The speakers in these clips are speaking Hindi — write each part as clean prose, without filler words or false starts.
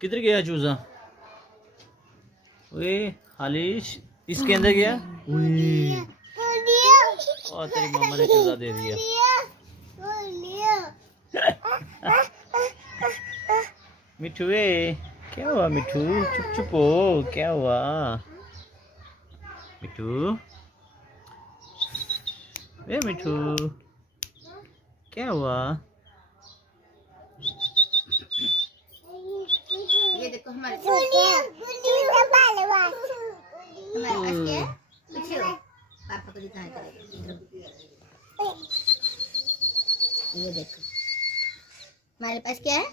किधर गया चूजा? ओए हालिश इसके अंदर गया। और तेरी मम्मा ने चूजा दे दिया। मिठू क्या हुआ? मिठू चुप चुप हो, क्या हुआ? मिठू मिठू क्या हुआ? ये देखो हमारे पास क्या है? पीछे हो, पापा को दिखाया करेगा। ये देखो हमारे पास क्या है?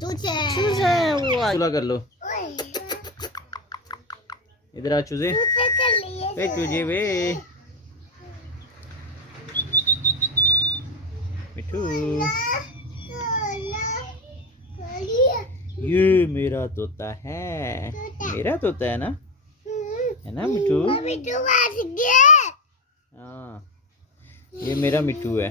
चूजा कर लो। इधर आ चूजे। वे चूजे वे। मिठू ये मेरा तोता है। मेरा तोता है ना? है ना मिठू? हाँ ये मेरा मिठू है।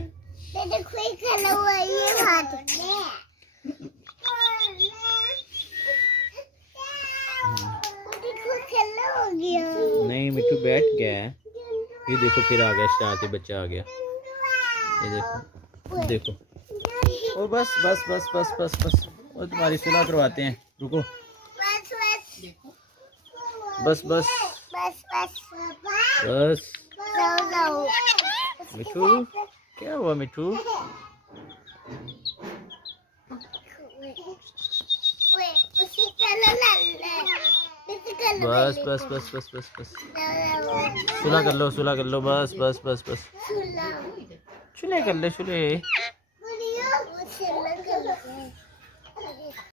नहीं मिठू बैठ गया है। ये देखो फिर आ गया, शरारती बच्चा आ गया। ये देखो देखो। और बस बस बस बस बस बस और तुम्हारी सुलह करवाते हैं। रुको बस बस बस। मिठू क्या हुआ? मिठू बस बस बस बस बस बस। सुलह कर लो, सुलह कर लो, बस बस बस बस। चुले कर ले, चुले।